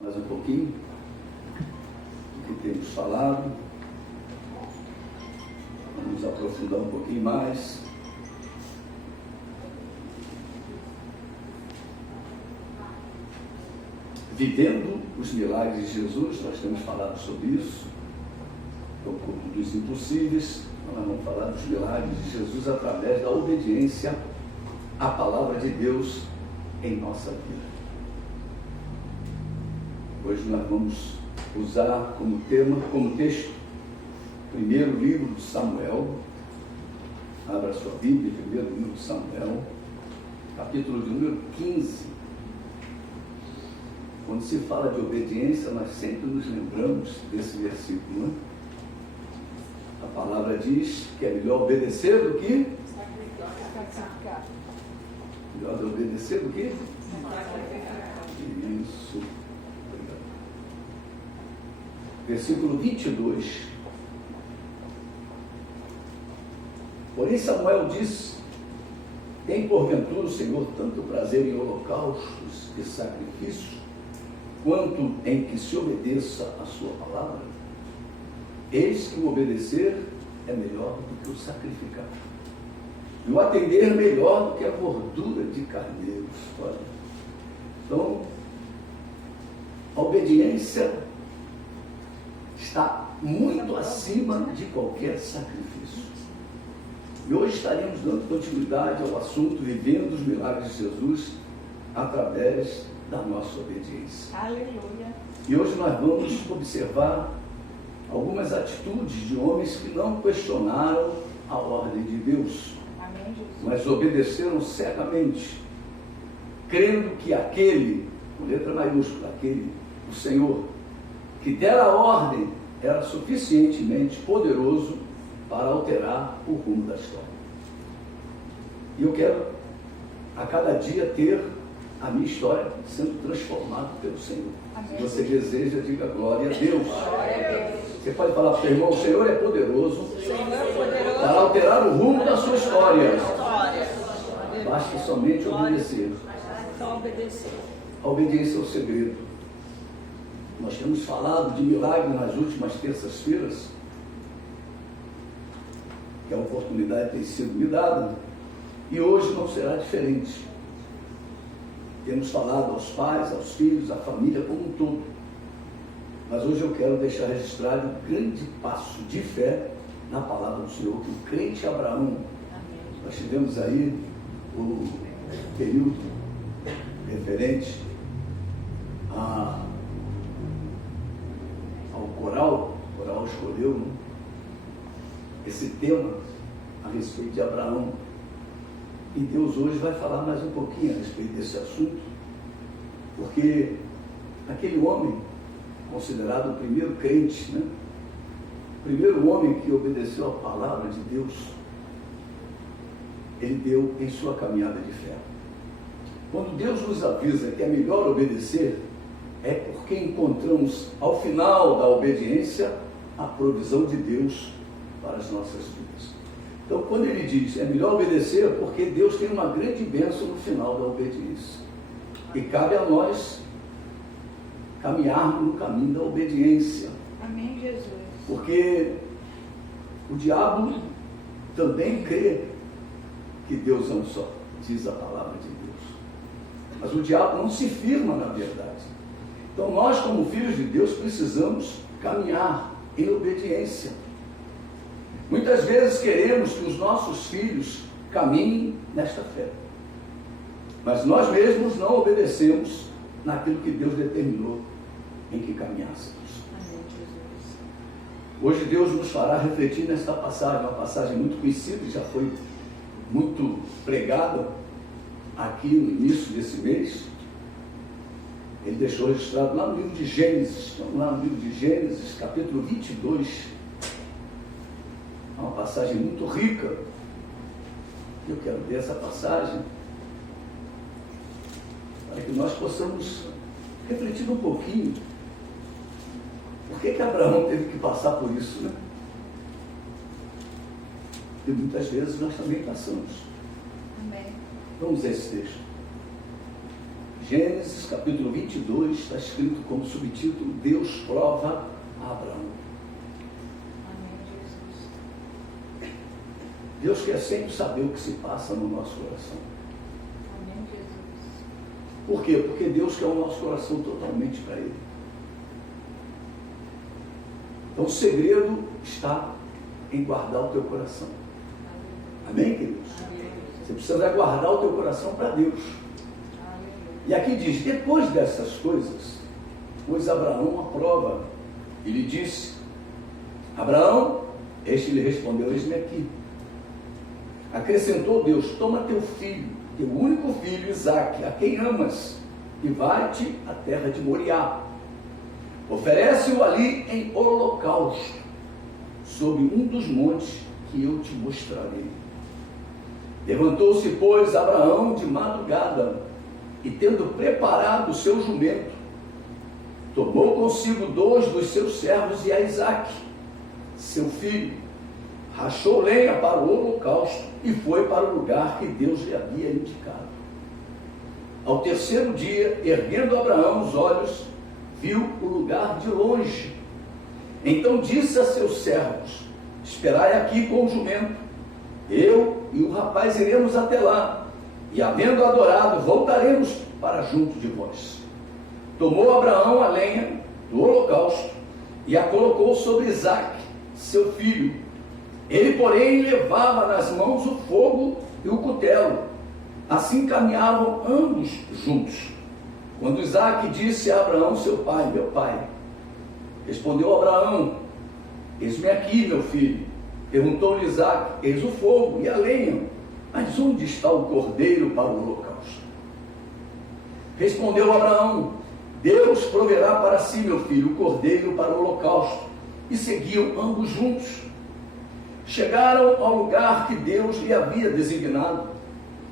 Mais um pouquinho do que temos falado. Vamos aprofundar um pouquinho mais. Vivendo os milagres de Jesus, nós temos falado sobre isso. É o culto dos impossíveis. Nós vamos falar dos milagres de Jesus através da obediência à palavra de Deus em nossa vida. Hoje nós vamos usar como tema, como texto, o primeiro livro de Samuel. Abra sua Bíblia, primeiro livro de Samuel, capítulo de número 15. Quando se fala de obediência, nós sempre nos lembramos desse versículo, né? A palavra diz que é melhor obedecer do que? Sacrificar. Melhor obedecer do que? Sacrificar. Isso. Versículo 22. Porém Samuel disse: tem porventura o Senhor tanto prazer em holocaustos e sacrifícios, quanto em que se obedeça a sua palavra? Eis que o obedecer é melhor do que o sacrificar, e o atender melhor do que a gordura de carneiros. Olha. Então, a obediência está muito acima de qualquer sacrifício. E hoje estaremos dando continuidade ao assunto vivendo os milagres de Jesus através da nossa obediência. Aleluia. E hoje nós vamos observar algumas atitudes de homens que não questionaram a ordem de Deus, Amém, Jesus. mas obedeceram cegamente, crendo que aquele, com letra maiúscula, aquele, o Senhor, que dera a ordem, era suficientemente poderoso para alterar o rumo da história. E eu quero, a cada dia, ter a minha história sendo transformada pelo Senhor. Amém. Se você deseja, diga glória a Deus. Glória a Deus. Você pode falar para o seu irmão: o Senhor é poderoso O Senhor é poderoso para alterar o rumo da sua história. história. Basta somente obedecer. Só obedecer. A obediência é o segredo. Nós temos falado de milagre nas últimas terças-feiras, que a oportunidade tem sido me dada, e hoje não será diferente. Temos falado aos pais, aos filhos, à família como um todo. Mas hoje eu quero deixar registrado um grande passo de fé na palavra do Senhor, que o crente Abraão. Amém. Nós tivemos aí o período referente ao coral. O coral escolheu, né, esse tema a respeito de Abraão. E Deus hoje vai falar mais um pouquinho a respeito desse assunto, porque aquele homem, considerado o primeiro crente, né? O primeiro homem que obedeceu a palavra de Deus, ele deu em sua caminhada de fé. Quando Deus nos avisa que é melhor obedecer, é porque encontramos ao final da obediência a provisão de Deus para as nossas vidas. Então, quando ele diz é melhor obedecer, é porque Deus tem uma grande bênção no final da obediência. E cabe a nós caminharmos no caminho da obediência. Amém, Jesus. Porque o diabo também crê que Deus é um só, diz a palavra de Deus. Mas o diabo não se firma na verdade. Então nós, como filhos de Deus, precisamos caminhar em obediência. Muitas vezes queremos que os nossos filhos caminhem nesta fé, mas nós mesmos não obedecemos naquilo que Deus determinou em que caminhássemos. Amém, Jesus. Hoje Deus nos fará refletir nesta passagem, uma passagem muito conhecida, já foi muito pregada aqui no início desse mês. Ele deixou registrado lá no livro de Gênesis. Vamos lá no livro de Gênesis, capítulo 22. É uma passagem muito rica. Eu quero ler essa passagem para que nós possamos refletir um pouquinho. Por que Abraão teve que passar por isso, né? E muitas vezes nós também passamos. Amém. Vamos a esse texto. Gênesis capítulo 22, está escrito como subtítulo: Deus prova a Abraão. Amém, Jesus. Deus quer sempre saber o que se passa no nosso coração. Amém, Jesus. Por quê? Porque Deus quer o nosso coração totalmente para Ele. Então o segredo está em guardar o teu coração. Amém, queridos? Amém. Você precisa guardar o teu coração para Deus. E aqui diz: depois dessas coisas, pôs Abraão à prova. E lhe disse: Abraão, este lhe respondeu: eis-me aqui. Acrescentou Deus: toma teu filho, teu único filho Isaque, a quem amas, e vai-te à terra de Moriá. Oferece-o ali em holocausto, sob um dos montes que eu te mostrarei. Levantou-se, pois, Abraão de madrugada, e tendo preparado o seu jumento, tomou consigo 2 dos seus servos e a Isaque, seu filho, rachou lenha para o holocausto e foi para o lugar que Deus lhe havia indicado. Ao terceiro dia, erguendo Abraão os olhos, viu o lugar de longe. Então disse a seus servos: esperai aqui com o jumento, eu e o rapaz iremos até lá, e havendo adorado, voltaremos para junto de vós. Tomou Abraão a lenha do holocausto e a colocou sobre Isaque, seu filho. Ele, porém, levava nas mãos o fogo e o cutelo. Assim caminhavam ambos juntos. Quando Isaque disse a Abraão, seu pai: meu pai. Respondeu Abraão: eis-me aqui, meu filho. Perguntou-lhe Isaque: eis o fogo e a lenha, mas onde está o cordeiro para o holocausto? Respondeu Abraão: Deus proverá para si, meu filho, o cordeiro para o holocausto. E seguiam ambos juntos. Chegaram ao lugar que Deus lhe havia designado.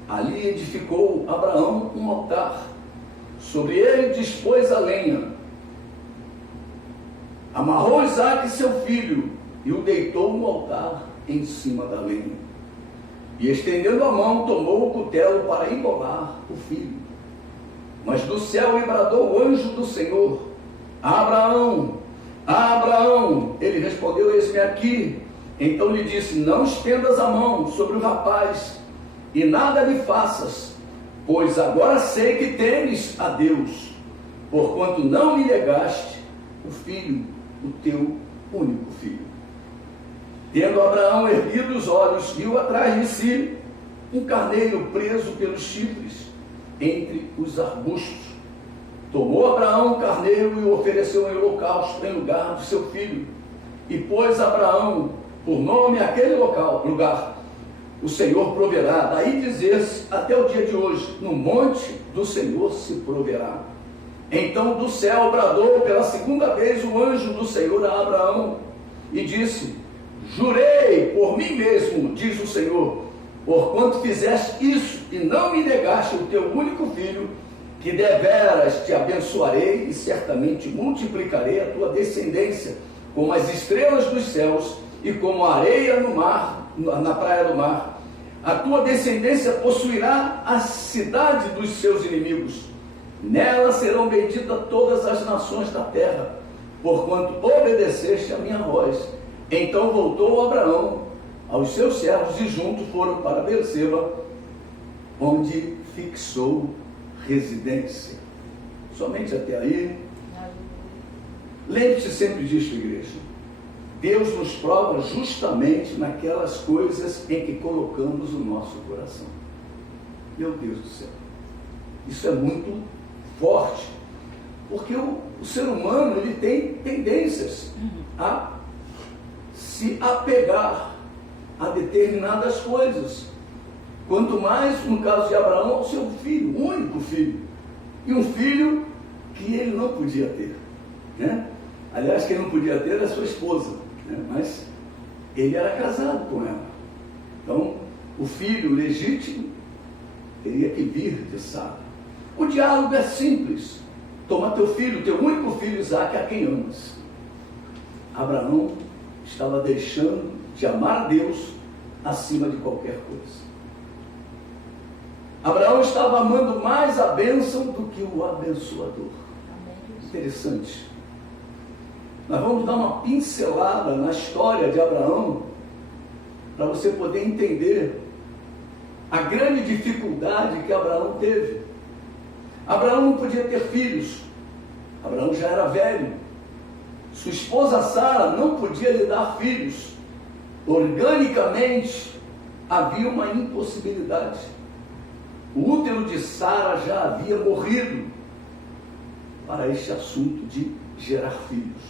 Ali edificou Abraão um altar. Sobre ele dispôs a lenha. Amarrou Isaque, seu filho, e o deitou no altar em cima da lenha. E estendendo a mão, tomou o cutelo para imolar o filho. Mas do céu lhe bradou o anjo do Senhor: Abraão, Abraão. Ele respondeu: eis-me aqui. Então lhe disse: não estendas a mão sobre o rapaz, e nada lhe faças, pois agora sei que temes a Deus, porquanto não me negaste o filho, o teu único filho. Tendo Abraão erguido os olhos, viu atrás de si um carneiro preso pelos chifres entre os arbustos. Tomou Abraão o carneiro e o ofereceu em holocausto em lugar do seu filho. E pôs Abraão por nome aquele lugar: o Senhor proverá. Daí dizer-se até o dia de hoje: no monte do Senhor se proverá. Então do céu bradou pela segunda vez o anjo do Senhor a Abraão e disse: jurei por mim mesmo, diz o Senhor, porquanto fizeste isso e não me negaste o teu único filho, que deveras te abençoarei e certamente multiplicarei a tua descendência como as estrelas dos céus e como a areia no mar, na praia do mar. A tua descendência possuirá a cidade dos seus inimigos. Nela serão benditas todas as nações da terra, porquanto obedeceste a minha voz. Então voltou Abraão aos seus servos e juntos foram para Berseba, onde fixou residência. Somente até aí. Lembre-se sempre disso, igreja. Deus nos prova justamente naquelas coisas em que colocamos o nosso coração. Meu Deus do céu. Isso é muito forte. Porque o ser humano, ele tem tendências a se apegar a determinadas coisas. Quanto mais, no caso de Abraão, ao seu filho, o único filho. E um filho que ele não podia ter, né? Aliás, quem não podia ter era a sua esposa, né? Mas ele era casado com ela. Então, o filho legítimo teria que vir de Sara. O diálogo é simples: toma teu filho, teu único filho Isaque, a quem amas. Abraão estava deixando de amar a Deus acima de qualquer coisa. Abraão estava amando mais a bênção do que o abençoador. Interessante. Nós vamos dar uma pincelada na história de Abraão para você poder entender a grande dificuldade que Abraão teve. Abraão não podia ter filhos. Abraão já era velho. Sua esposa Sara não podia lhe dar filhos. Organicamente havia uma impossibilidade. O útero de Sara já havia morrido para este assunto de gerar filhos.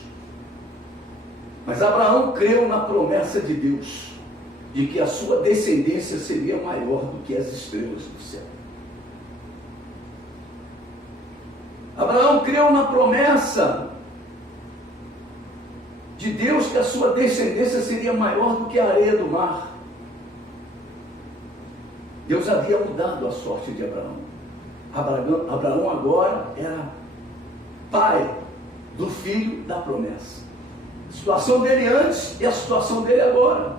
Mas Abraão creu na promessa de Deus, de que a sua descendência seria maior do que as estrelas do céu. Abraão creu na promessa de Deus que a sua descendência seria maior do que a areia do mar. Deus havia mudado a sorte de Abraão. Abraão agora era pai do filho da promessa. A situação dele antes e a situação dele agora.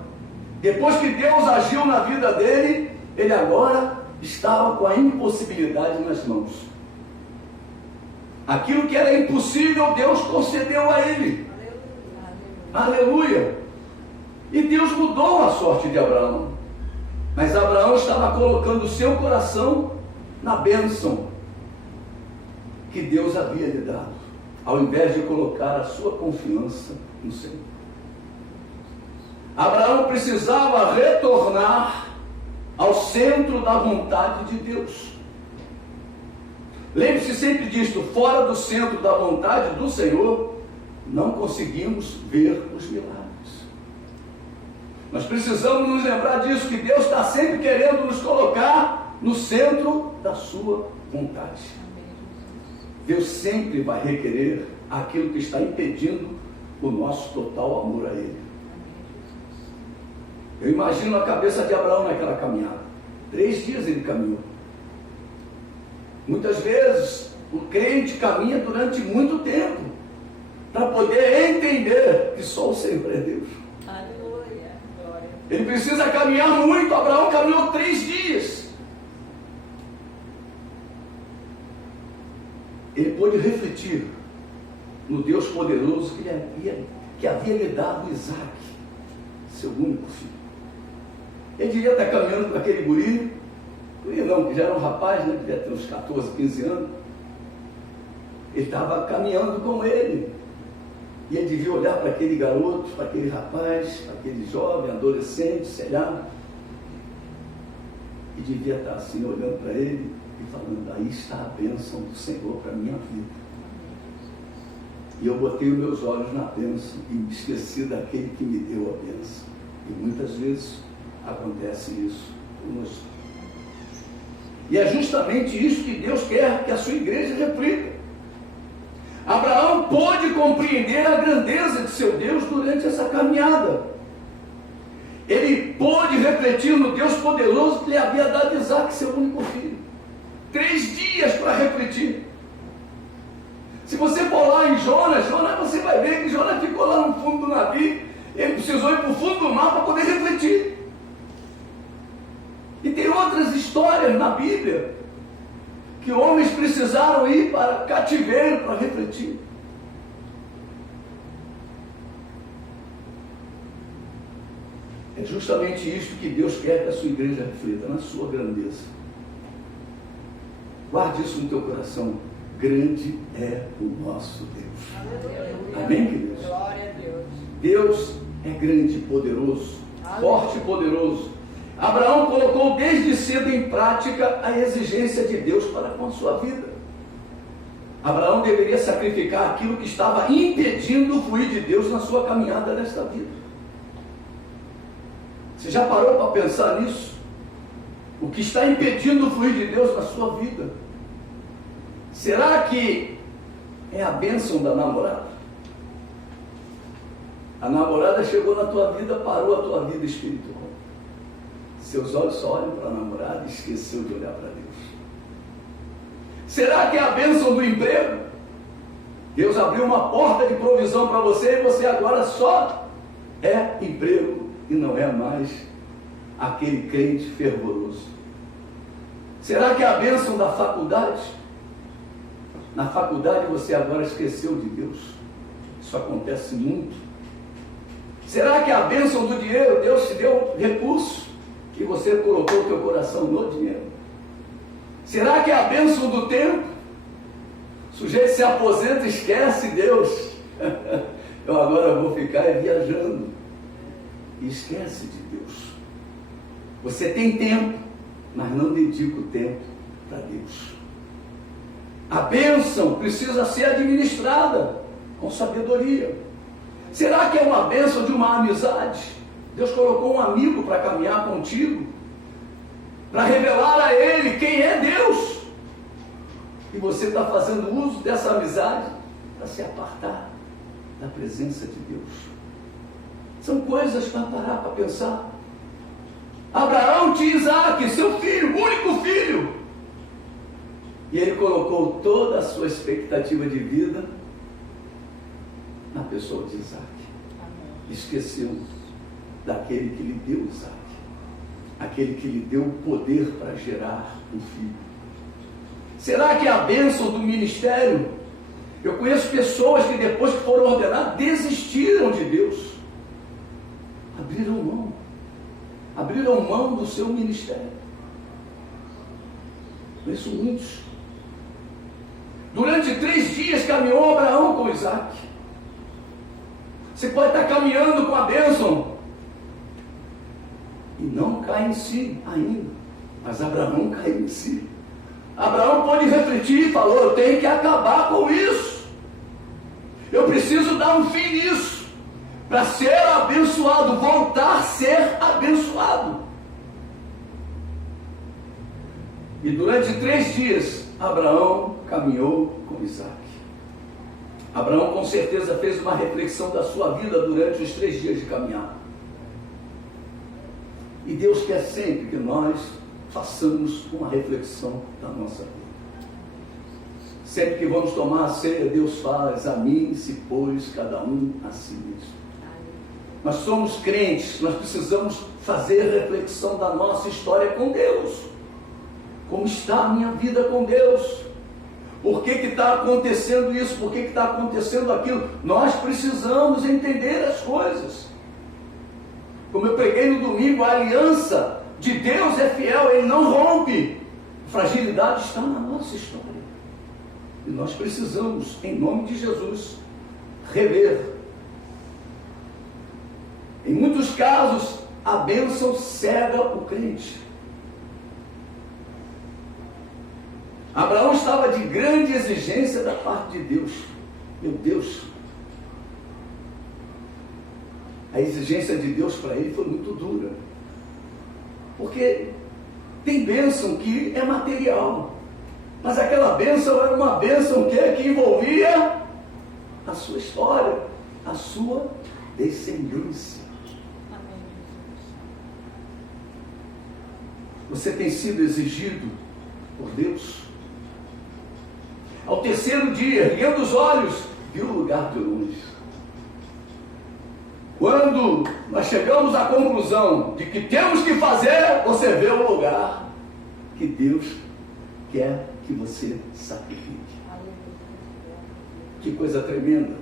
Depois que Deus agiu na vida dele, ele agora estava com a impossibilidade nas mãos. Aquilo que era impossível, Deus concedeu a ele. Aleluia! E Deus mudou a sorte de Abraão. Mas Abraão estava colocando o seu coração na bênção que Deus havia lhe dado, ao invés de colocar a sua confiança no Senhor. Abraão precisava retornar ao centro da vontade de Deus. Lembre-se sempre disto: fora do centro da vontade do Senhor, não conseguimos ver os milagres. Nós precisamos nos lembrar disso, que Deus está sempre querendo nos colocar no centro da sua vontade. Deus sempre vai requerer aquilo que está impedindo o nosso total amor a Ele. Eu imagino a cabeça de Abraão naquela caminhada. 3 dias ele caminhou. Muitas vezes o crente caminha durante muito tempo para poder entender que só o Senhor é Deus. Aleluia. Glória. Ele precisa caminhar muito. Abraão caminhou 3 dias. Ele pôde refletir no Deus poderoso que havia lhe dado Isaac, seu único filho. Ele devia estar caminhando com aquele guri não, que já era um rapaz, né, devia ter uns 14, 15 anos. Ele estava caminhando com ele. E ele devia olhar para aquele garoto, para aquele rapaz, para aquele jovem, adolescente, sei lá. E devia estar assim, olhando para ele e falando: aí está a bênção do Senhor para a minha vida. E eu botei os meus olhos na bênção e me esqueci daquele que me deu a bênção. E muitas vezes acontece isso conosco. E é justamente isso que Deus quer que a sua igreja reflita. Abraão pôde compreender a grandeza de seu Deus durante essa caminhada. Ele pôde refletir no Deus poderoso que lhe havia dado Isaac, seu único filho. 3 dias para refletir. Se você for lá em Jonas, você vai ver que Jonas ficou lá no fundo do navio. Ele precisou ir para o fundo do mar para poder refletir. E tem outras histórias na Bíblia que homens precisaram ir para cativeiro para refletir. É justamente isso que Deus quer que a sua igreja reflita, na sua grandeza. Guarde isso no teu coração. Grande é o nosso Deus. Aleluia. Amém, queridos? Glória a Deus. Deus é grande, poderoso, forte e poderoso. Abraão colocou desde cedo em prática a exigência de Deus para com a sua vida. Abraão deveria sacrificar aquilo que estava impedindo o fluir de Deus na sua caminhada nesta vida. Você já parou para pensar nisso? O que está impedindo o fluir de Deus na sua vida? Será que é a bênção da namorada? A namorada chegou na tua vida, parou a tua vida espiritual. Seus olhos só olham para a namorada e esqueceu de olhar para Deus. Será que é a bênção do emprego? Deus abriu uma porta de provisão para você e você agora só é emprego e não é mais aquele crente fervoroso. Será que é a bênção da faculdade? Na faculdade você agora esqueceu de Deus. Isso acontece muito. Será que é a bênção do dinheiro? Deus te deu recurso e você colocou o teu coração no dinheiro. Será que é a bênção do tempo? O sujeito se aposenta e esquece Deus. Eu agora vou ficar viajando. E esquece de Deus. Você tem tempo, mas não dedica o tempo para Deus. A bênção precisa ser administrada com sabedoria. Será que é uma bênção de uma amizade? Deus colocou um amigo para caminhar contigo, para revelar a ele quem é Deus. E você está fazendo uso dessa amizade para se apartar da presença de Deus. São coisas para parar para pensar. Abraão tinha Isaac, seu filho, único filho. E ele colocou toda a sua expectativa de vida na pessoa de Isaac. Esqueceu daquele que lhe deu Isaac. Aquele que lhe deu o poder para gerar um filho. Será que é a bênção do ministério? Eu conheço pessoas que depois que foram ordenadas, desistiram de Deus. Abriram mão do seu ministério. Conheço muitos. Durante 3 dias caminhou Abraão com Isaac. Você pode estar caminhando com a bênção e não cai em si ainda. Mas Abraão caiu em si. Abraão pôde refletir e falou: eu tenho que acabar com isso. Eu preciso dar um fim nisso. Para ser abençoado, voltar a ser abençoado. E durante 3 dias, Abraão caminhou com Isaac. Abraão com certeza fez uma reflexão da sua vida durante os 3 dias de caminhada. E Deus quer sempre que nós façamos uma reflexão da nossa vida. Sempre que vamos tomar a ceia, Deus fala: examine-se, pois, cada um a si mesmo. Nós somos crentes, nós precisamos fazer reflexão da nossa história com Deus. Como está a minha vida com Deus? Por que está acontecendo isso? Por que está acontecendo aquilo? Nós precisamos entender as coisas. Como eu preguei no domingo, a aliança de Deus é fiel, Ele não rompe. A fragilidade está na nossa história. E nós precisamos, em nome de Jesus, rever. Em muitos casos, a bênção cega o crente. Abraão estava de grande exigência da parte de Deus. Meu Deus, a exigência de Deus para ele foi muito dura. Porque tem bênção que é material. Mas aquela bênção era uma bênção que envolvia a sua história, a sua descendência. Você tem sido exigido por Deus? Ao 3º dia, erguendo os olhos, viu o lugar de longe. Quando nós chegamos à conclusão de que temos que fazer, você vê o lugar que Deus quer que você sacrifique. Que coisa tremenda.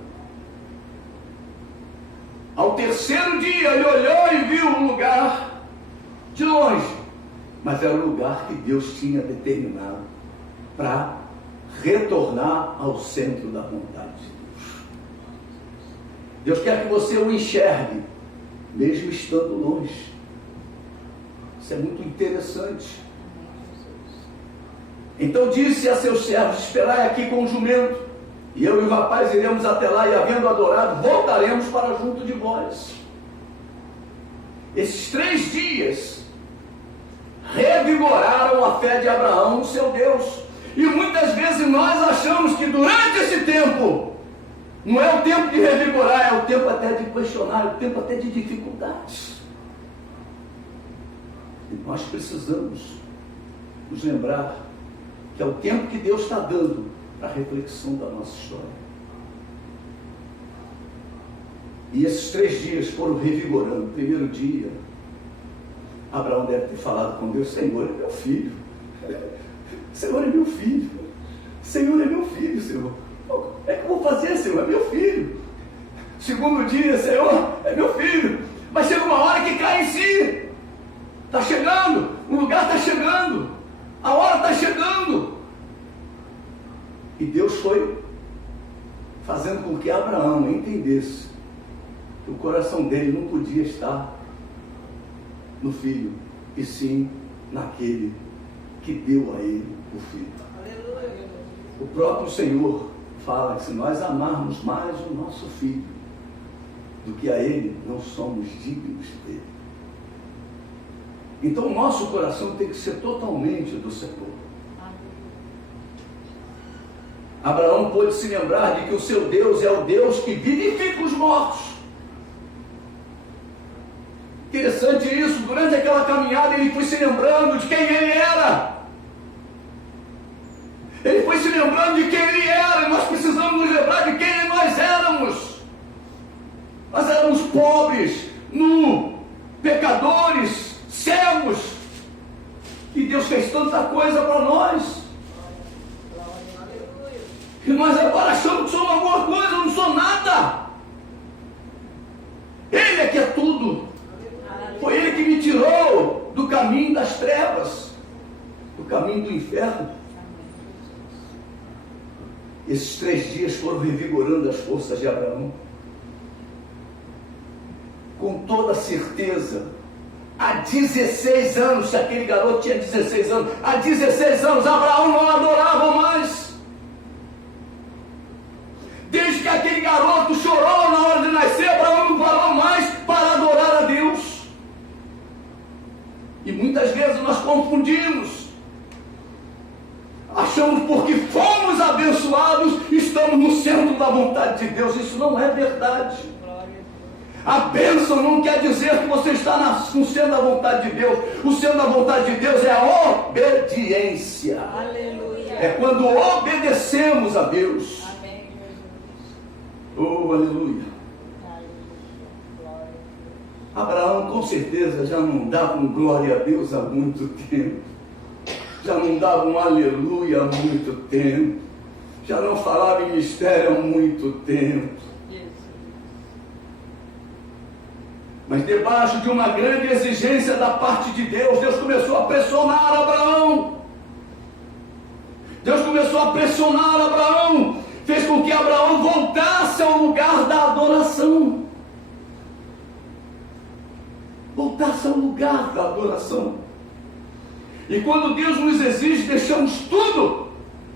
Ao 3º dia, ele olhou e viu um lugar de longe. Mas era o lugar que Deus tinha determinado para retornar ao centro da vontade de Deus. Deus quer que você o enxergue, mesmo estando longe. Isso é muito interessante. Então disse a seus servos: esperai aqui com o jumento, e eu e o rapaz iremos até lá, e havendo adorado, voltaremos para junto de vós. Esses 3 dias revigoraram a fé de Abraão no seu Deus. E muitas vezes nós achamos que durante esse tempo, não é o tempo de revigorar, é o tempo até de questionar, é o tempo até de dificuldades. E nós precisamos nos lembrar que é o tempo que Deus está dando para a reflexão da nossa história. E esses 3 dias foram revigorando. No 1º dia, Abraão deve ter falado com Deus: Senhor, é meu filho, Senhor é meu filho. Senhor é meu filho, Senhor. O que é que eu vou fazer, Senhor? É meu filho. Segundo dia, Senhor, é meu filho. Mas chega uma hora que cai em si. Está chegando, o lugar está chegando, a hora está chegando. E Deus foi fazendo com que Abraão entendesse que o coração dele não podia estar no filho, e sim naquele que deu a ele o filho. Aleluia. O próprio Senhor fala que se nós amarmos mais o nosso filho do que a ele, não somos dignos dele. Então o nosso coração tem que ser totalmente do Senhor. Abraão pôde se lembrar de que o seu Deus é o Deus que vivifica os mortos. Interessante isso, durante aquela caminhada ele foi se lembrando de quem ele era. Ele foi se lembrando de quem ele era, e nós precisamos nos lembrar de quem nós éramos. Nós éramos pobres, pecadores, cegos, e Deus fez tanta coisa para nós. E nós agora achamos que somos alguma coisa, eu não sou nada. Ele é que é tudo. Foi Ele que me tirou do caminho das trevas, do caminho do inferno. Esses 3 dias foram revigorando as forças de Abraão. Com toda certeza, há 16 anos, se aquele garoto tinha 16 anos, há 16 anos Abraão não adorava mais. Desde que aquele garoto chorou na hora de nascer, Abraão não parou mais para adorar a Deus. E muitas vezes nós confundimos. Achamos porque fomos abençoados, estamos no centro da vontade de Deus. Isso não é verdade. A bênção não quer dizer que você está no centro da vontade de Deus. O centro da vontade de Deus é a obediência. Aleluia. É quando obedecemos a Deus. Amém, Jesus. Oh, aleluia. Glória. Abraão com certeza já não dava um glória a Deus há muito tempo. Já não dava um aleluia há muito tempo. Já não falava em mistério há muito tempo. Mas debaixo de uma grande exigência da parte de Deus, Deus começou a pressionar Abraão. Deus começou a pressionar Abraão, fez com que Abraão voltasse ao lugar da adoração. Voltasse ao lugar da adoração. E quando Deus nos exige, deixamos tudo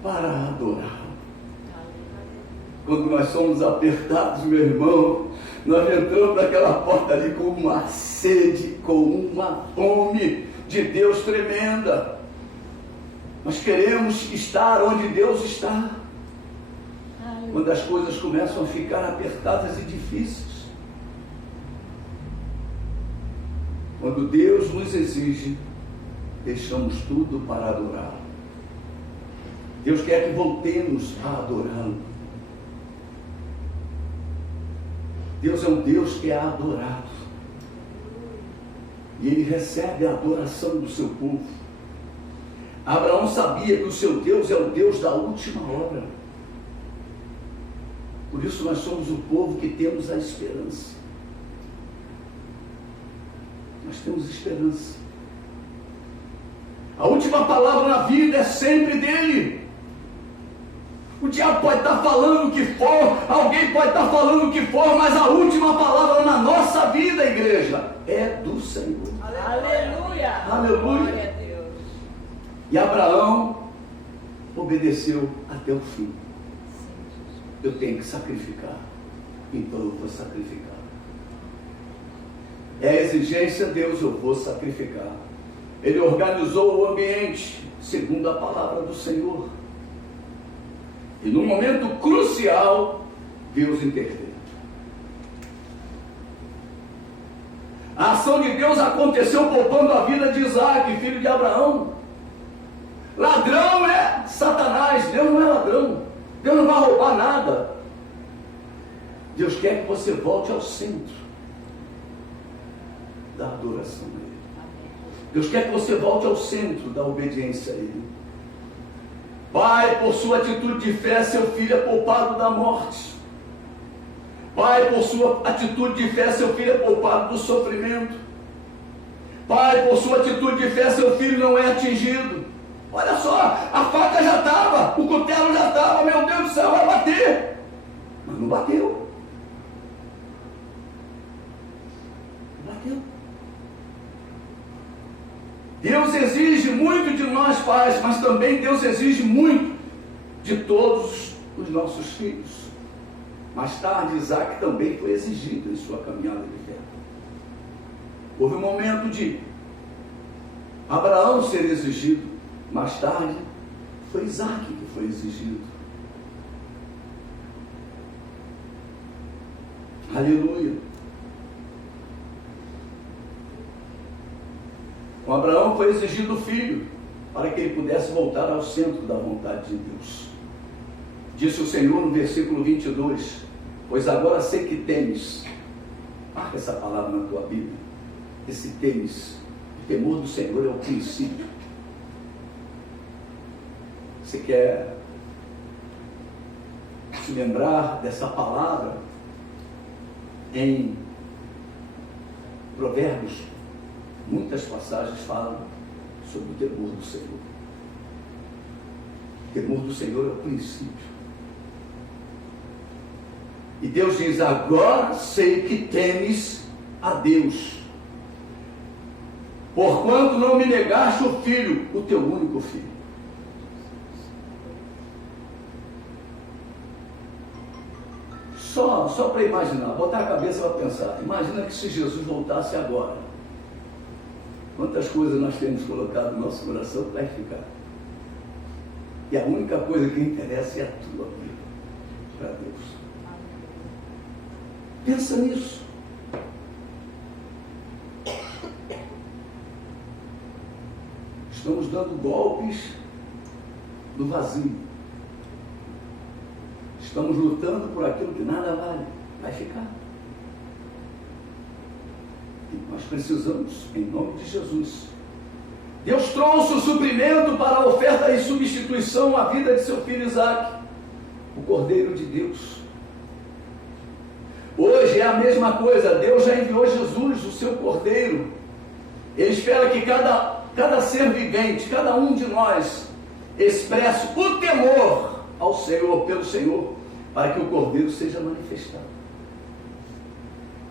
para adorar. Quando nós somos apertados, meu irmão, nós entramos naquela porta ali com uma sede, com uma fome de Deus tremenda. Nós queremos estar onde Deus está. Quando as coisas começam a ficar apertadas e difíceis. Quando Deus nos exige, deixamos tudo para adorar. Deus quer que voltemos a adorá-lo. Deus é um Deus que é adorado. E Ele recebe a adoração do seu povo. Abraão sabia que o seu Deus é o Deus da última hora. Por isso nós somos o povo que temos a esperança. Nós temos esperança. A última palavra na vida é sempre dele. O diabo pode estar falando o que for, alguém pode estar falando o que for, mas a última palavra na nossa vida, igreja, é do Senhor. Aleluia. Aleluia. Glória a Deus. E Abraão obedeceu até o fim. Eu tenho que sacrificar, então eu vou sacrificar. É a exigência de Deus, eu vou sacrificar. Ele organizou o ambiente, segundo a palavra do Senhor. E num momento crucial, Deus interveio. A ação de Deus aconteceu poupando a vida de Isaac, filho de Abraão. Ladrão é Satanás, Deus não é ladrão. Deus não vai roubar nada. Deus quer que você volte ao centro da adoração dele. Deus quer que você volte ao centro da obediência a Ele. Pai, por sua atitude de fé, seu filho é poupado da morte. Pai, por sua atitude de fé, seu filho é poupado do sofrimento. Pai, por sua atitude de fé, seu filho não é atingido. Olha só, a faca já estava, o cutelo já estava, meu Deus do céu, vai bater. Mas não bateu. Não bateu. Deus exige muito de nós pais, mas também Deus exige muito de todos os nossos filhos. Mais tarde, Isaac também foi exigido em sua caminhada de fé. Houve um momento de Abraão ser exigido. Mais tarde, foi Isaac que foi exigido. Aleluia. Com Abraão foi exigido o filho, para que ele pudesse voltar ao centro da vontade de Deus. Disse o Senhor no versículo 22, pois agora sei que temes. Marca essa palavra na tua Bíblia. Esse temes, o temor do Senhor é o princípio. Você quer se lembrar dessa palavra em Provérbios? Muitas passagens falam sobre o temor do Senhor. O temor do Senhor é o princípio. E Deus diz, agora sei que temes a Deus, porquanto não me negaste o filho, o teu único filho. Só para imaginar, botar a cabeça para pensar. Imagina que se Jesus voltasse agora, quantas coisas nós temos colocado no nosso coração para ficar. E a única coisa que interessa é a tua vida para Deus. Pensa nisso. Estamos dando golpes no vazio. Estamos lutando por aquilo que nada vale. Vai ficar. E nós precisamos, em nome de Jesus. Deus trouxe o suprimento para a oferta e substituição à vida de seu filho Isaac, o Cordeiro de Deus. Hoje é a mesma coisa. Deus já enviou Jesus, o seu Cordeiro. Ele espera que cada ser vivente, cada um de nós, expresse o temor ao Senhor, pelo Senhor, para que o Cordeiro seja manifestado.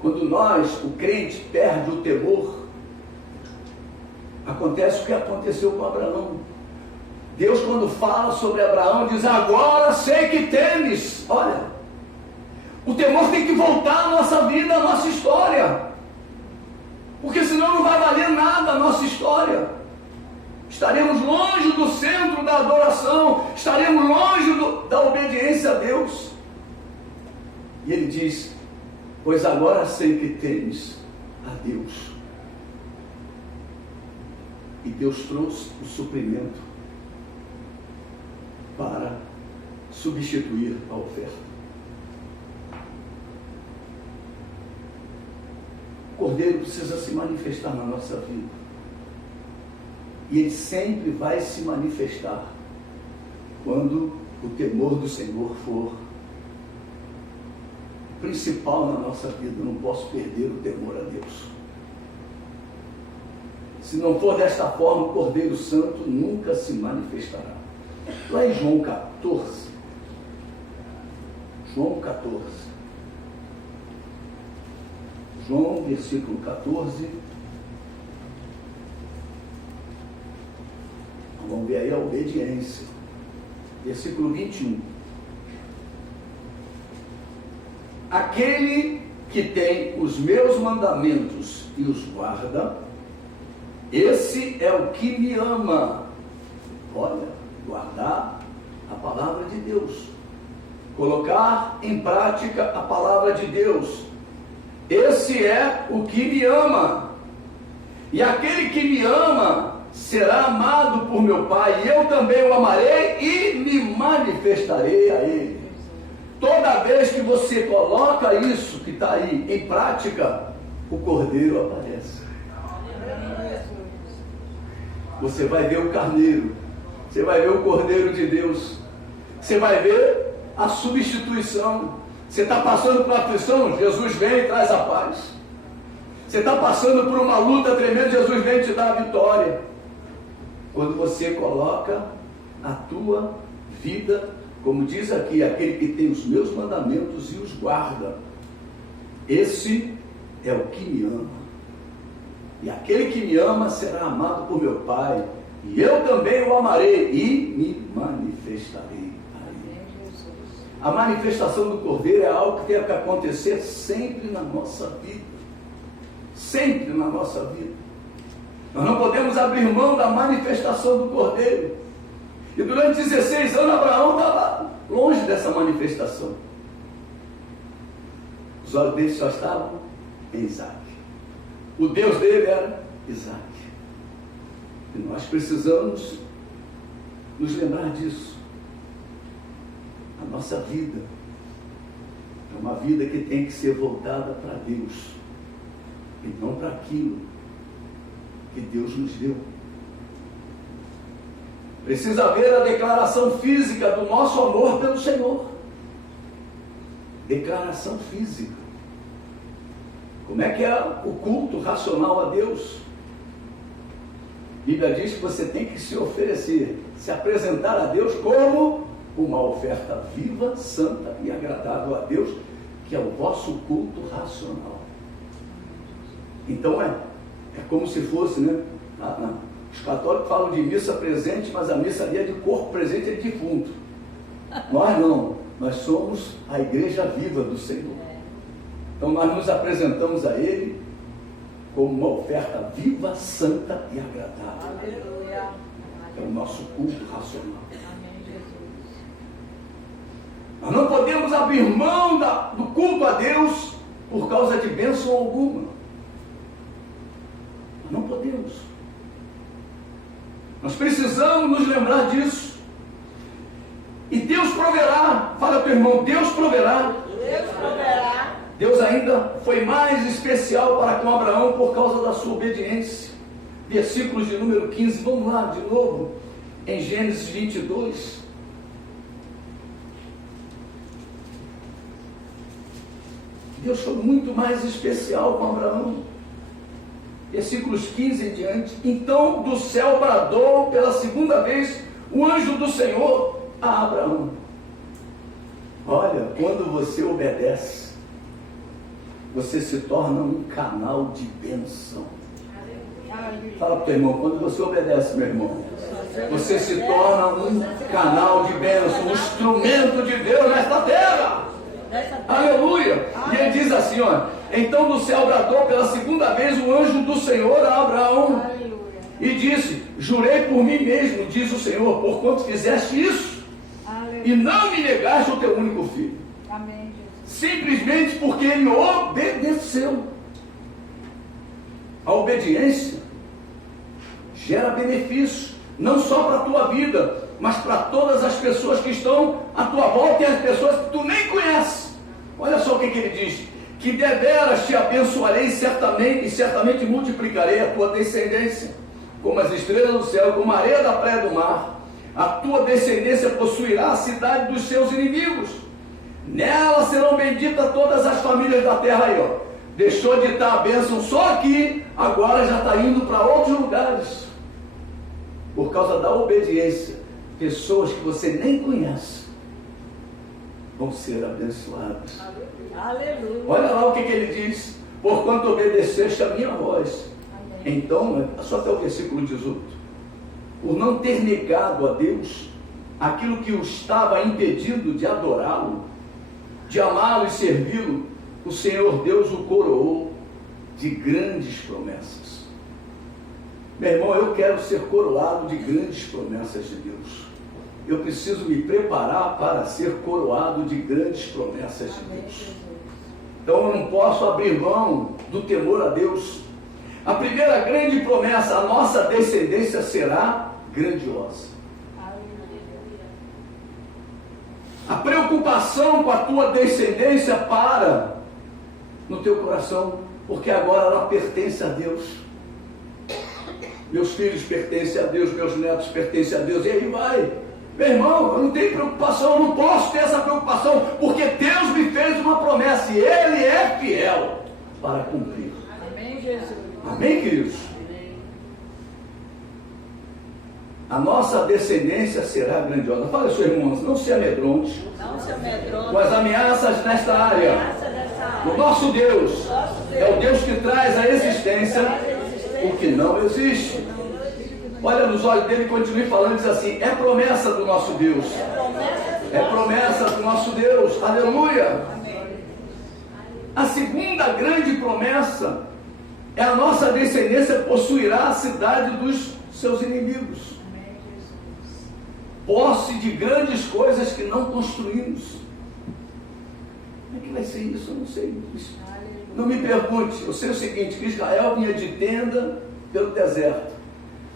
Quando nós, o crente, perde o temor, acontece o que aconteceu com Abraão. Deus, quando fala sobre Abraão, diz, agora sei que temes. Olha, o temor tem que voltar à nossa vida, à nossa história, porque senão não vai valer nada a nossa história. Estaremos longe do centro da adoração, estaremos longe da obediência a Deus. E ele diz, pois agora sei que temes a Deus. E Deus trouxe o suprimento para substituir a oferta. O Cordeiro precisa se manifestar na nossa vida. E ele sempre vai se manifestar quando o temor do Senhor for principal na nossa vida. Eu não posso perder o temor a Deus. Se não for desta forma, o Cordeiro Santo nunca se manifestará. Lá em João 14. João 14. João, versículo 14. Vamos ver aí a obediência. Versículo 21. Aquele que tem os meus mandamentos e os guarda, esse é o que me ama. Olha, guardar a palavra de Deus, colocar em prática a palavra de Deus, esse é o que me ama. E aquele que me ama será amado por meu Pai, e eu também o amarei e me manifestarei a ele. Toda vez que você coloca isso que está aí em prática, o Cordeiro aparece. Você vai ver o Carneiro, você vai ver o Cordeiro de Deus, você vai ver a substituição. Você está passando por uma aflição, Jesus vem e traz a paz. Você está passando por uma luta tremenda, Jesus vem te dar a vitória. Quando você coloca a tua vida, como diz aqui, aquele que tem os meus mandamentos e os guarda, esse é o que me ama. E aquele que me ama será amado por meu Pai, e eu também o amarei e me manifestarei a ele. A manifestação do Cordeiro é algo que tem que acontecer sempre na nossa vida. Sempre na nossa vida. Nós não podemos abrir mão da manifestação do Cordeiro. E durante 16 anos Abraão estava longe dessa manifestação. Os olhos dele só estavam em Isaac. O Deus dele era Isaac. E nós precisamos nos lembrar disso. A nossa vida é uma vida que tem que ser voltada para Deus e não para aquilo que Deus nos deu. Precisa haver a declaração física do nosso amor pelo Senhor. Declaração física. Como é que é o culto racional a Deus? A Bíblia diz que você tem que se oferecer, se apresentar a Deus como uma oferta viva, santa e agradável a Deus, que é o vosso culto racional. Então é como se fosse, né? Os católicos falam de missa presente, mas a missa ali é de corpo presente, é de defunto. Nós não, nós somos a igreja viva do Senhor. Então nós nos apresentamos a Ele como uma oferta viva, santa e agradável. Aleluia. É o nosso culto racional. Amém, Jesus. Nós não podemos abrir mão do culto a Deus por causa de bênção alguma. Nós não podemos. Nós precisamos nos lembrar disso. E Deus proverá. Fala para o irmão, Deus proverá. Deus proverá. Deus ainda foi mais especial para com Abraão por causa da sua obediência. Versículos de número 15, vamos lá de novo, em Gênesis 22. Deus foi muito mais especial com Abraão. Versículos 15 em diante. Então do céu bradou pela segunda vez o anjo do Senhor a Abraão. Olha, quando você obedece, você se torna um canal de bênção. Fala para o teu irmão, quando você obedece, meu irmão, você se torna um canal de bênção, um instrumento de Deus nesta terra. Aleluia! E ele diz assim, ó, então do céu bradou pela segunda vez o anjo do Senhor a Abraão. E disse, jurei por mim mesmo, diz o Senhor, porquanto fizeste isso, e não me negaste o teu único filho. Amém. Simplesmente porque ele obedeceu. A obediência gera benefício, não só para a tua vida, mas para todas as pessoas que estão à tua volta e as pessoas que tu nem conheces. Olha só o que ele diz, que deveras te abençoarei e certamente multiplicarei a tua descendência, como as estrelas do céu, como a areia da praia do mar. A tua descendência possuirá a cidade dos seus inimigos. Nela serão benditas todas as famílias da terra. Aí, ó. Deixou de dar a bênção só aqui, agora já está indo para outros lugares. Por causa da obediência, pessoas que você nem conhece vão ser abençoadas. Aleluia. Olha lá o que ele diz. Porquanto obedeceste a minha voz. Amém. Então, só até o versículo 18. Por não ter negado a Deus aquilo que o estava impedindo de adorá-lo, de amá-lo e servi-lo, o Senhor Deus o coroou de grandes promessas. Meu irmão, eu quero ser coroado de grandes promessas de Deus. Eu preciso me preparar para ser coroado de grandes promessas de Deus. Então eu não posso abrir mão do temor a Deus. A primeira grande promessa, a nossa descendência será grandiosa. A preocupação com a tua descendência para no teu coração, porque agora ela pertence a Deus. meus filhos pertencem a Deus, meus netos pertencem a Deus, e aí vai. Meu irmão, eu não tenho preocupação, eu não posso ter essa preocupação, porque Deus me fez uma promessa e Ele é fiel para cumprir. Amém, Jesus. Amém, queridos? A nossa descendência será grandiosa. Fala aos seus irmãos, não se amedronte Não se amedronte com as ameaças nesta área. O nosso Deus é o Deus que traz à existência o que não existe. Olha nos olhos dele e continue falando, diz assim, é promessa do nosso Deus. É promessa do nosso Deus. Aleluia. A segunda grande promessa é a nossa descendência possuirá a cidade dos seus inimigos. Posse de grandes coisas que não construímos. Como é que vai ser isso? Eu não sei. Não me pergunte. Eu sei o seguinte, que Israel vinha de tenda pelo deserto.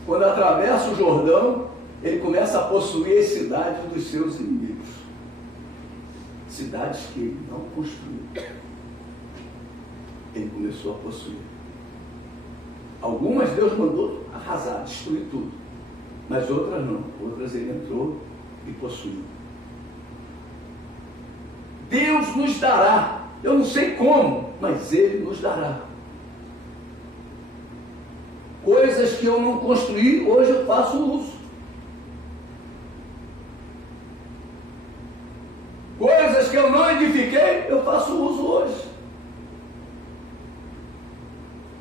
Quando atravessa o Jordão, ele começa a possuir as cidades dos seus inimigos. Cidades que ele não construiu. Ele começou a possuir. Algumas Deus mandou arrasar, destruir tudo. Mas outras não. Outras ele entrou e possuiu. Deus nos dará. Eu não sei como, mas Ele nos dará. Coisas que eu não construí, hoje eu faço uso. Coisas que eu não edifiquei, eu faço uso hoje.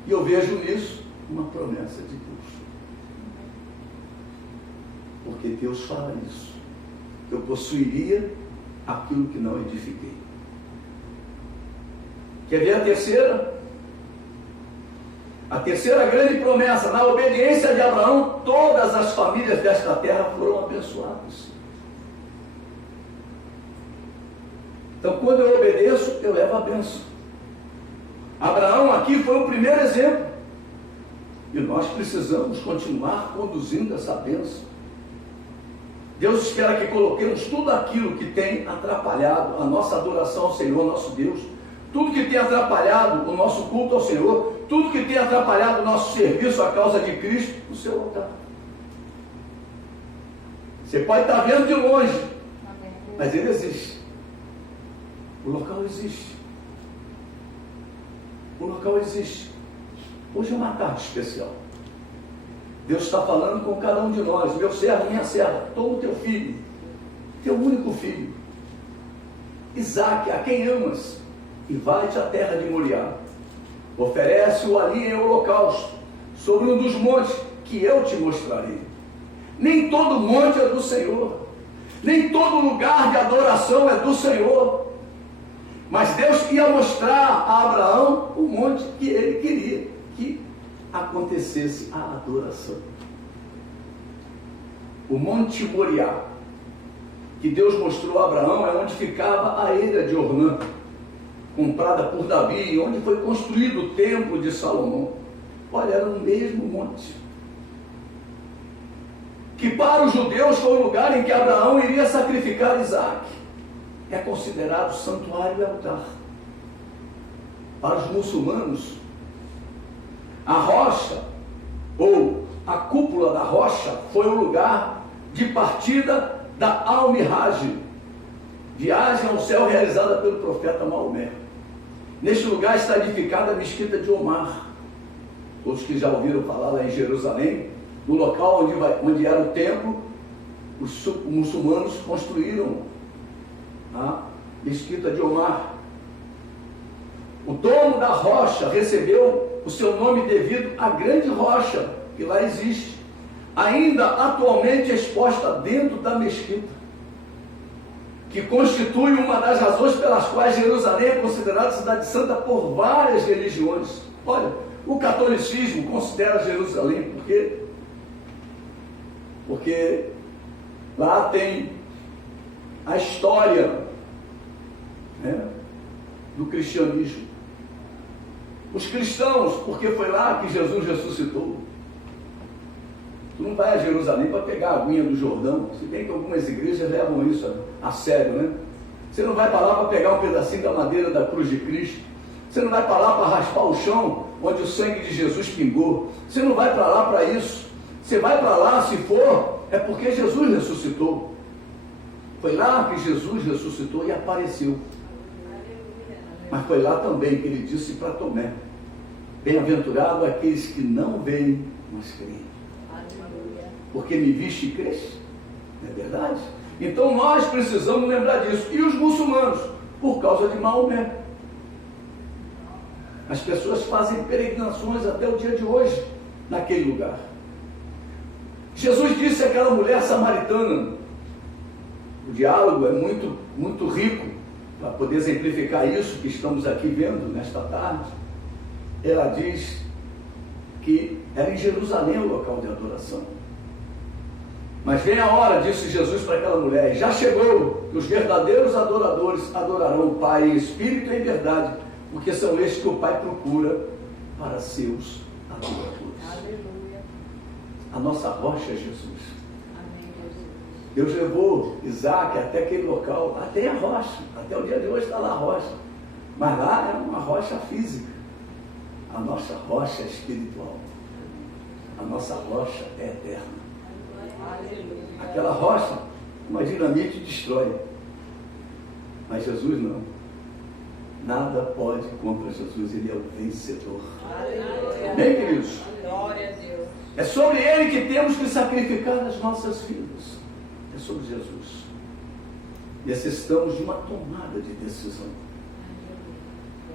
E eu vejo nisso uma promessa de Deus. Porque Deus fala isso. Eu possuiria aquilo que não edifiquei. Quer ver a terceira? A terceira grande promessa, na obediência de Abraão, todas as famílias desta terra foram abençoadas. Então, quando eu obedeço, eu levo a bênção. Abraão aqui foi o primeiro exemplo. E nós precisamos continuar conduzindo essa bênção. Deus espera que coloquemos tudo aquilo que tem atrapalhado a nossa adoração ao Senhor, nosso Deus, tudo que tem atrapalhado o nosso culto ao Senhor, tudo que tem atrapalhado o nosso serviço à causa de Cristo, no seu altar. Você pode estar vendo de longe, mas ele existe. O local existe. O local existe. Hoje é uma tarde especial. Deus está falando com cada um de nós. Meu servo, minha serva, toma o teu filho, teu único filho, Isaque, a quem amas, e vai-te à terra de Moriá. Oferece-o ali em holocausto, sobre um dos montes que eu te mostrarei. Nem todo monte é do Senhor, nem todo lugar de adoração é do Senhor. Mas Deus ia mostrar a Abraão o monte que ele queria que acontecesse a adoração. O Monte Moriá, que Deus mostrou a Abraão, é onde ficava a ilha de Ornã, comprada por Davi, onde foi construído o templo de Salomão. Olha, era no mesmo monte. Que para os judeus foi o lugar em que Abraão iria sacrificar Isaque. É considerado santuário e altar. Para os muçulmanos, a rocha, ou a cúpula da rocha, foi o lugar de partida da Al-Miraj, viagem ao céu realizada pelo profeta Maomé. Neste lugar está edificada a mesquita de Omar. Todos que já ouviram falar lá em Jerusalém, no local onde era o templo, os muçulmanos construíram a mesquita de Omar. O domo da rocha recebeu o seu nome devido à grande rocha que lá existe, ainda atualmente exposta dentro da mesquita, que constitui uma das razões pelas quais Jerusalém é considerada cidade santa por várias religiões. Olha, o catolicismo considera Jerusalém porque lá tem a história, né, do cristianismo. Os cristãos, porque foi lá que Jesus ressuscitou. Tu não vai a Jerusalém para pegar a aguinha do Jordão, se bem que algumas igrejas levam isso a sério, né? Você não vai para lá para pegar um pedacinho da madeira da cruz de Cristo. Você não vai para lá para raspar o chão onde o sangue de Jesus pingou. Você não vai para lá para isso. Você vai para lá, se for, é porque Jesus ressuscitou. Foi lá que Jesus ressuscitou e apareceu. Mas foi lá também que ele disse para Tomé: bem-aventurado aqueles que não veem, mas creem. Porque me viste e creste. Não é verdade? Então nós precisamos lembrar disso. E os muçulmanos? Por causa de Maomé. As pessoas fazem peregrinações até o dia de hoje naquele lugar. Jesus disse àquela mulher samaritana, o diálogo é muito rico para poder exemplificar isso que estamos aqui vendo nesta tarde. Ela diz que era em Jerusalém o local de adoração. Mas vem a hora, disse Jesus para aquela mulher, já chegou, que os verdadeiros adoradores adorarão o Pai em espírito e em verdade, porque são estes que o Pai procura para seus adoradores. Aleluia. A nossa rocha é Jesus. Amém, Jesus. Deus levou Isaac até aquele local, até a rocha, até o dia de hoje está lá a rocha, mas lá é uma rocha física. A nossa rocha é espiritual, a nossa rocha é eterna. Aleluia. Aquela rocha, uma dinamite destrói, mas Jesus não. Nada pode contra Jesus, ele é o vencedor. Aleluia. Amém, queridos? Glória a Deus. É sobre ele que temos que sacrificar as nossas vidas. É sobre Jesus. Necessitamos de uma tomada de decisão.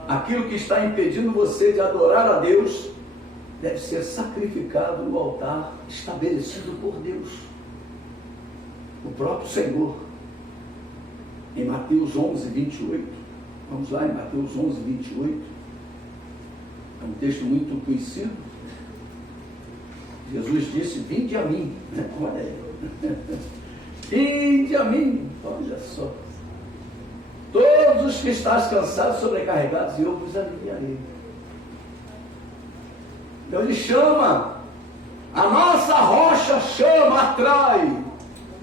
Aquilo que está impedindo você de adorar a Deus deve ser sacrificado no altar estabelecido por Deus, o próprio Senhor. Em Mateus 11, 28. Vamos lá em Mateus 11, 28. É um texto muito conhecido. Jesus disse: vinde a mim. Olha aí. Vinde a mim. Olha só. Todos os que estás cansados, sobrecarregados, e eu vos aliviarei. Então ele chama. A nossa rocha chama, atrai.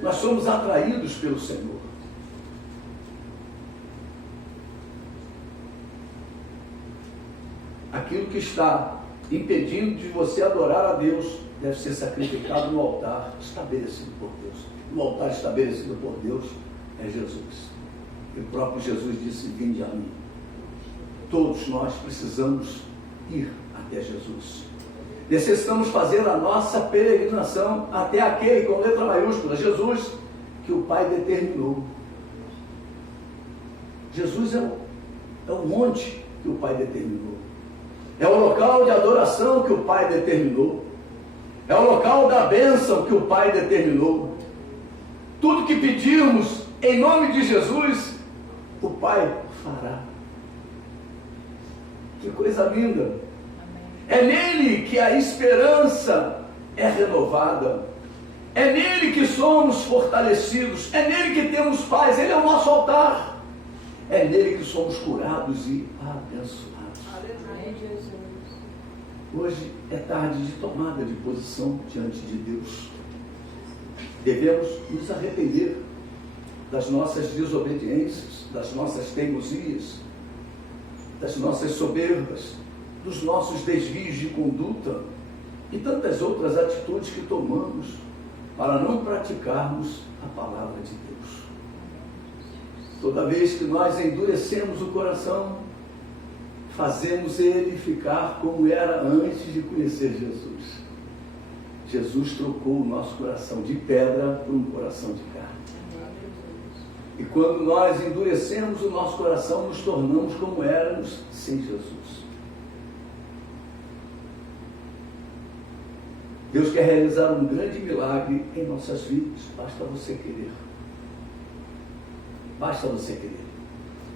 Nós somos atraídos pelo Senhor. Aquilo que está impedindo de você adorar a Deus deve ser sacrificado no altar estabelecido por Deus. O altar estabelecido por Deus é Jesus. E o próprio Jesus disse: vinde a mim. Todos nós precisamos ir até Jesus. Necessitamos fazer a nossa peregrinação até aquele, com letra maiúscula, Jesus, que o Pai determinou. Jesus é o monte que o Pai determinou. É o local de adoração que o Pai determinou. É o local da bênção que o Pai determinou. Tudo que pedirmos em nome de Jesus, o Pai fará. Que coisa linda! É nele que a esperança é renovada. É nele que somos fortalecidos. É nele que temos paz. Ele é o nosso altar. É nele que somos curados e abençoados. Amém, Jesus. Hoje é tarde de tomada de posição diante de Deus. Devemos nos arrepender das nossas desobediências, das nossas teimosias, das nossas soberbas, dos nossos desvios de conduta e tantas outras atitudes que tomamos para não praticarmos a palavra de Deus. Toda vez que nós endurecemos o coração, fazemos ele ficar como era antes de conhecer Jesus. Jesus trocou o nosso coração de pedra por um coração de carne. E quando nós endurecemos o nosso coração, nos tornamos como éramos sem Jesus. Deus quer realizar um grande milagre em nossas vidas. Basta você querer. Basta você querer.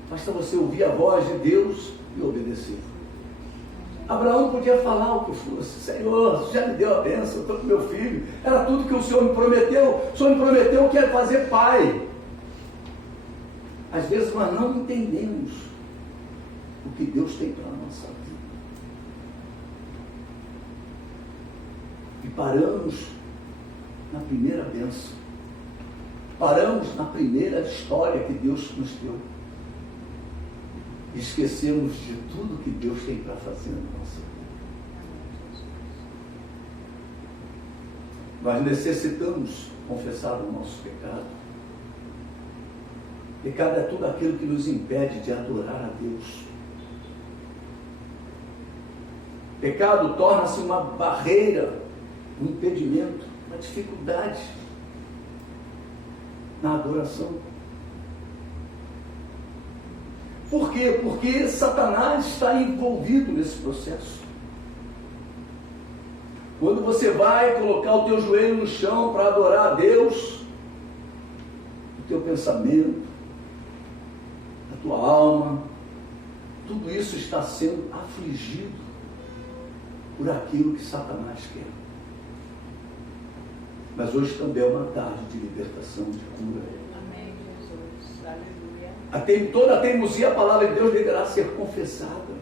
Basta você ouvir a voz de Deus e obedecer. Abraão podia falar o que fosse: Senhor, já me deu a bênção, estou com meu filho, era tudo que o Senhor me prometeu. O Senhor me prometeu que ia fazer pai. Às vezes nós não entendemos o que Deus tem para a nossa vida. E paramos na primeira bênção. Paramos na primeira história que Deus nos deu. e esquecemos de tudo que Deus tem para fazer na nossa vida. Nós necessitamos confessar o nosso pecado. Pecado é tudo aquilo que nos impede de adorar a Deus. Pecado torna-se uma barreira, um impedimento, uma dificuldade na adoração. Por quê? Porque Satanás está envolvido nesse processo. Quando você vai colocar o teu joelho no chão para adorar a Deus, o teu pensamento, a tua alma, tudo isso está sendo afligido por aquilo que Satanás quer. Mas hoje também é uma tarde de libertação, de cura. Amém, Jesus. Aleluia. Toda a teimosia, a palavra de Deus deverá ser confessada.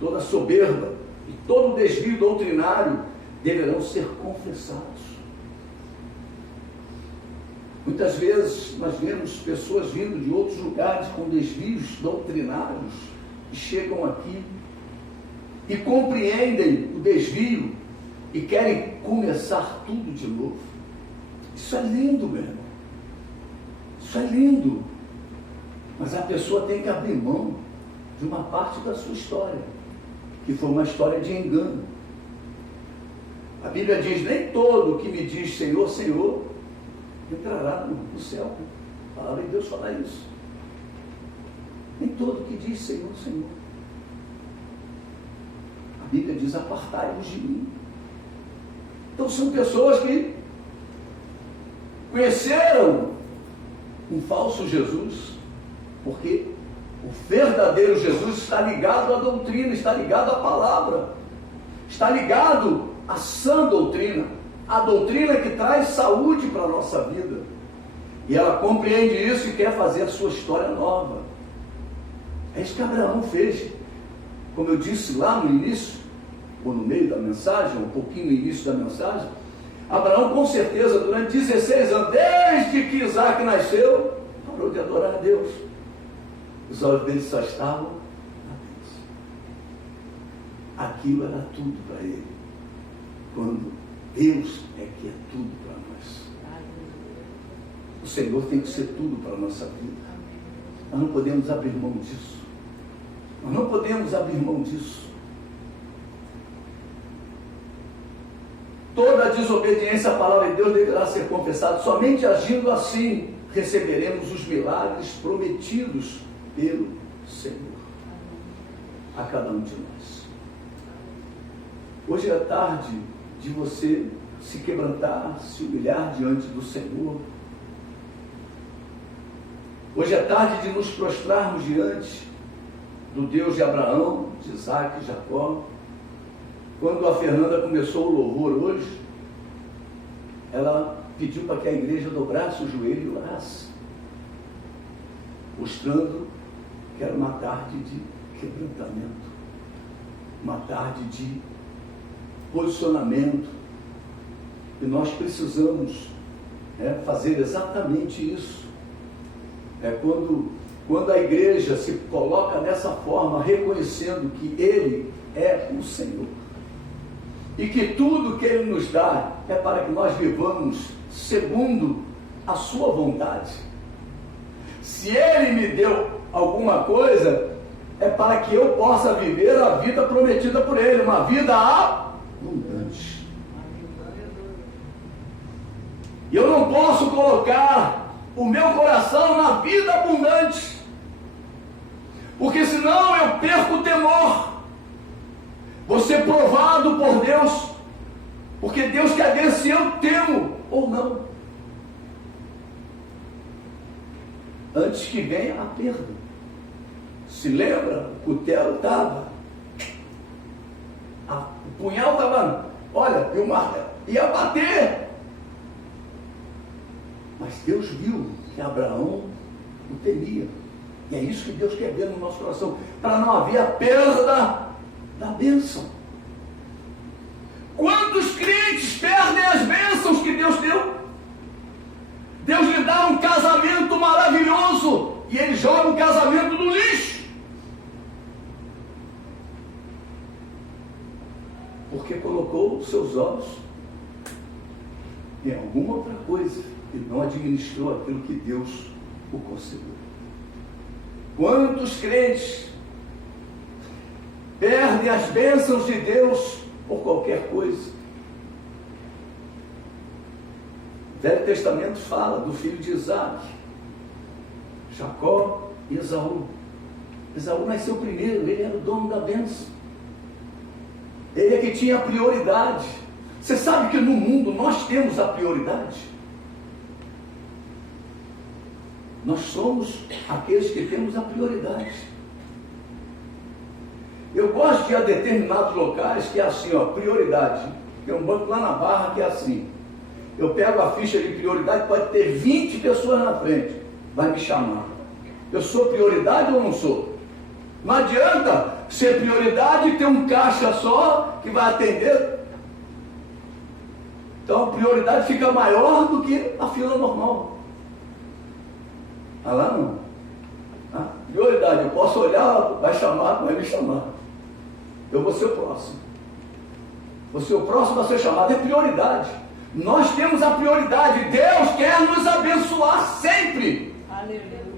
Toda soberba e todo desvio doutrinário deverão ser confessados. Muitas vezes nós vemos pessoas vindo de outros lugares com desvios doutrinários e chegam aqui e compreendem o desvio e querem começar tudo de novo. Isso é lindo, meu irmão. Isso é lindo. Mas a pessoa tem que abrir mão de uma parte da sua história, que foi uma história de engano. A Bíblia diz: nem todo que me diz Senhor, Senhor, entrará no céu. A palavra de Deus fala isso. Nem todo que diz Senhor, Senhor. A Bíblia diz: apartai-vos de mim. Então são pessoas que conheceram um falso Jesus, porque o verdadeiro Jesus está ligado à doutrina, está ligado à palavra, está ligado à sã doutrina, a doutrina que traz saúde para a nossa vida. E ela compreende isso e quer fazer a sua história nova. É isso que Abraão fez. Como eu disse lá no início, ou no meio da mensagem, um pouquinho no início da mensagem, Abraão com certeza durante 16 anos, desde que Isaac nasceu, parou de adorar a Deus. Os olhos dele só estavam a Deus. Aquilo era tudo para ele. Quando Deus é que é tudo para nós. O Senhor tem que ser tudo para a nossa vida. Nós não podemos abrir mão disso. Nós não podemos abrir mão disso. Toda a desobediência à palavra de Deus deverá ser confessada. Somente agindo assim receberemos os milagres prometidos pelo Senhor a cada um de nós. Hoje é tarde de você se quebrantar, se humilhar diante do Senhor. Hoje é tarde de nos prostrarmos diante do Deus de Abraão, de Isaac e Jacó. Quando a Fernanda começou o louvor hoje, ela pediu para que a igreja dobrasse o joelho e orasse, mostrando que era uma tarde de quebrantamento, uma tarde de posicionamento, e nós precisamos fazer exatamente isso. Quando a igreja se coloca dessa forma, reconhecendo que Ele é o Senhor, e que tudo que Ele nos dá é para que nós vivamos segundo a sua vontade. Se Ele me deu alguma coisa, é para que eu possa viver a vida prometida por Ele, uma vida abundante. E eu não posso colocar o meu coração na vida abundante, porque senão eu perco o temor. Vou ser provado por Deus, porque Deus quer ver se eu temo ou não, antes que venha a perda. Se lembra? O cutelo estava, o punhal estava, olha, e o martelo ia bater, mas Deus viu que Abraão o temia, e é isso que Deus quer ver no nosso coração, para não haver a perda da bênção. Quantos crentes perdem as bênçãos que Deus deu? Deus lhe dá um casamento maravilhoso e ele joga o casamento no lixo. porque colocou os seus olhos em alguma outra coisa e não administrou aquilo que Deus o concedeu. Quantos crentes perdem as bênçãos de Deus por qualquer coisa? O Velho Testamento fala do filho de Isaac, Jacó e Esaú. Esaú nasceu primeiro, ele era o dono da bênção. Ele é que tinha a prioridade. Você sabe que no mundo nós temos a prioridade? Nós somos aqueles que temos a prioridade. Eu gosto de ir a determinados locais que é assim, ó, prioridade. Tem um banco lá na Barra que é assim. Eu pego a ficha de prioridade, pode ter 20 pessoas na frente. Vai me chamar. Eu sou prioridade ou não sou? Não adianta ser prioridade e ter um caixa só que vai atender. Então a prioridade fica maior do que a fila normal. Ah lá não. Ah, prioridade, eu posso olhar, vai chamar, vai me chamar. Eu vou ser o próximo. Vou ser o próximo a ser chamado. É prioridade. Nós temos a prioridade. Deus quer nos abençoar sempre. Aleluia.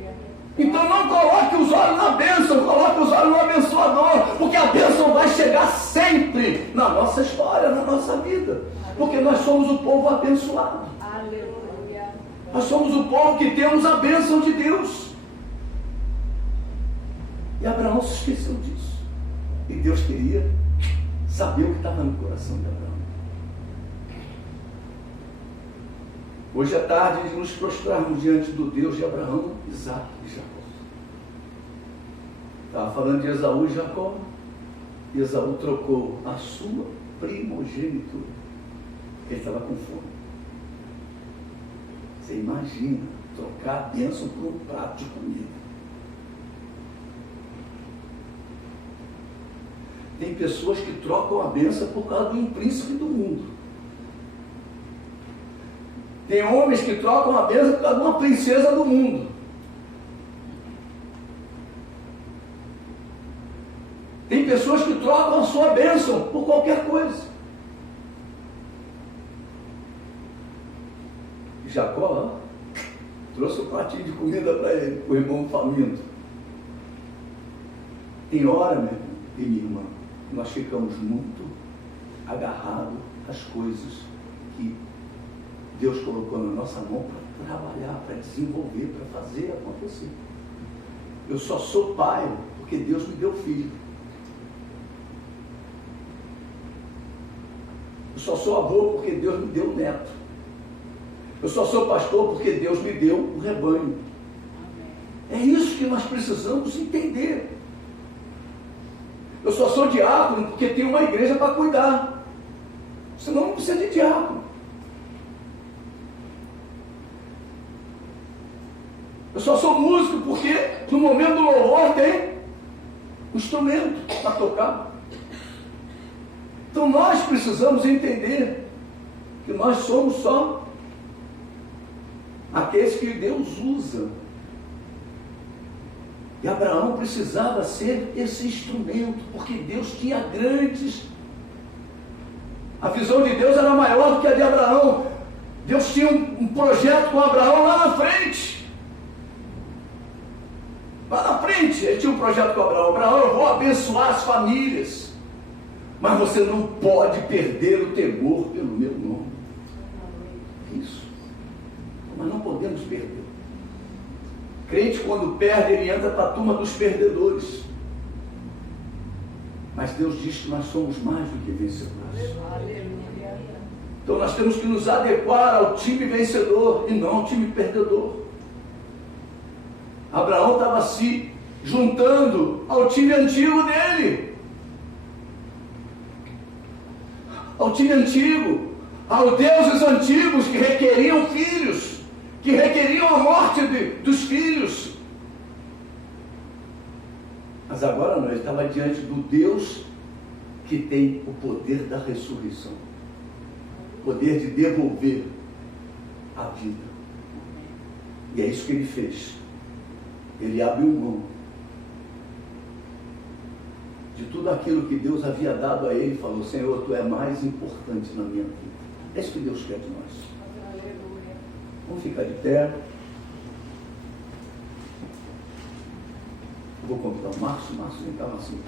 Então não coloque os olhos na bênção, coloque os olhos no abençoador, porque a bênção vai chegar sempre na nossa história, na nossa vida, porque nós somos o povo abençoado. Aleluia. Nós somos o povo que temos a bênção de Deus. E Abraão se esqueceu disso. E Deus queria saber o que estava no coração de Abraão. Hoje à tarde nos prostrarmos diante do Deus de Abraão, Isaac e Jacó. Estava falando de Esaú e Jacó. E Esaú trocou a sua primogenitura. Ele estava com fome. Você imagina trocar a bênção por um prato de comida. Tem pessoas que trocam a bênção por causa de um príncipe do mundo. Tem homens que trocam a bênção por causa de uma princesa do mundo. Tem pessoas que trocam a sua bênção por qualquer coisa. E Jacó trouxe um pratinho de comida para ele, o irmão faminto. Tem hora, meu irmão e minha irmã, que nós ficamos muito agarrados às coisas que Deus colocou na nossa mão para trabalhar, para desenvolver, para fazer acontecer. Eu só sou pai porque Deus me deu filho. Eu só sou avô porque Deus me deu neto. Eu só sou pastor porque Deus me deu um rebanho. É isso que nós precisamos entender. Eu só sou diácono porque tem uma igreja para cuidar. Senão não precisa de diácono. Eu só sou músico porque no momento do louvor tem um instrumento para tocar. Então nós precisamos entender que nós somos só aqueles que Deus usa. E Abraão precisava ser esse instrumento, porque Deus tinha grandes. A visão de Deus era maior do que a de Abraão. Deus tinha um projeto com Abraão lá na frente. Lá na frente, ele tinha um projeto com Abraão. Abraão, eu vou abençoar as famílias. Mas você não pode perder o temor pelo meu nome. Isso. Mas não podemos perder. Crente, quando perde, ele entra para a turma dos perdedores. Mas Deus diz que nós somos mais do que vencedores. Aleluia. Então nós temos que nos adequar ao time vencedor e não ao time perdedor. Abraão estava se juntando ao time antigo dele. Ao time antigo, aos deuses antigos que requeriam filhos, que requeriam a morte dos filhos. Mas agora não, ele estava diante do Deus que tem o poder da ressurreição, o poder de devolver a vida. E é isso que ele fez. Ele abriu mão de tudo aquilo que Deus havia dado a ele, falou: Senhor, tu é mais importante na minha vida. É isso que Deus quer de nós. Aleluia. Vamos ficar de pé. Vou convidar o Márcio. Márcio, vem cá, Márcio.